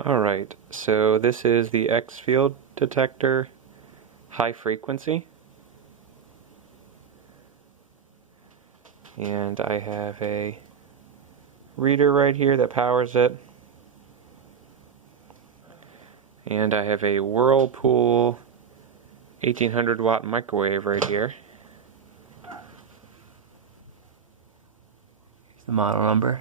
Alright, so this is the X Field Detector high frequency. And I have a reader right here that powers it. And I have a Whirlpool 1800 watt microwave right here. Here's the model number.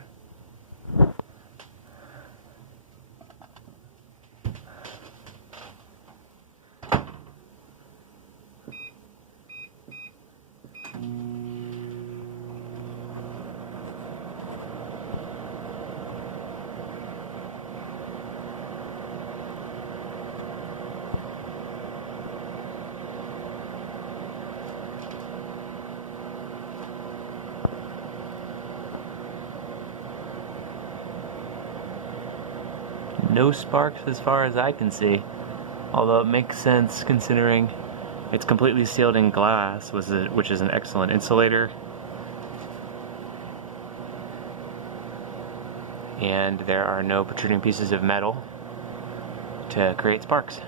No sparks as far as I can see, although it makes sense considering it's completely sealed in glass, which is an excellent insulator. And there are no protruding pieces of metal to create sparks.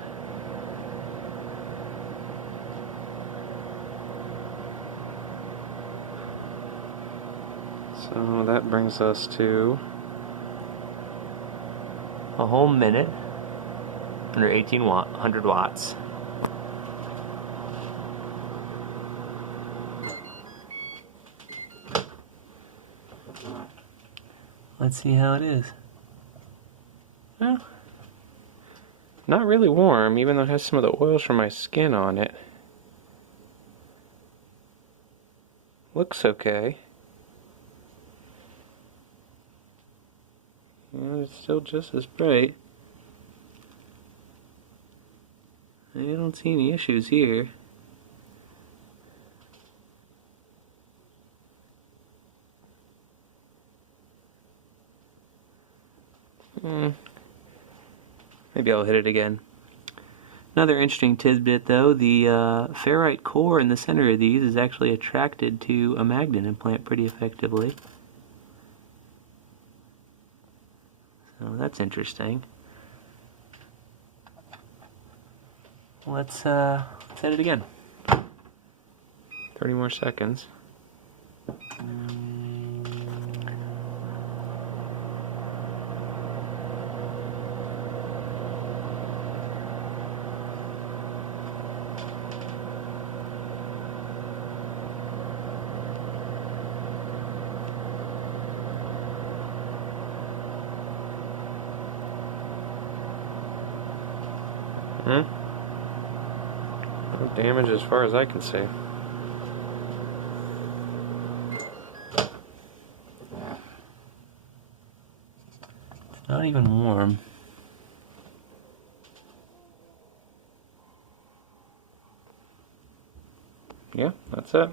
So that brings us to A whole minute under 100 watts. Let's see how it is. well, not really warm, even though it has some of the oils from my skin on it. Looks okay. And it's still just as bright. I don't see any issues here. Maybe I'll hit it again. Another interesting tidbit though, the ferrite core in the center of these is actually attracted to a magnet implant pretty effectively. So that's interesting. Let's hit it again. 30 more seconds. No damage as far as I can see. It's not even warm. Yeah, that's it.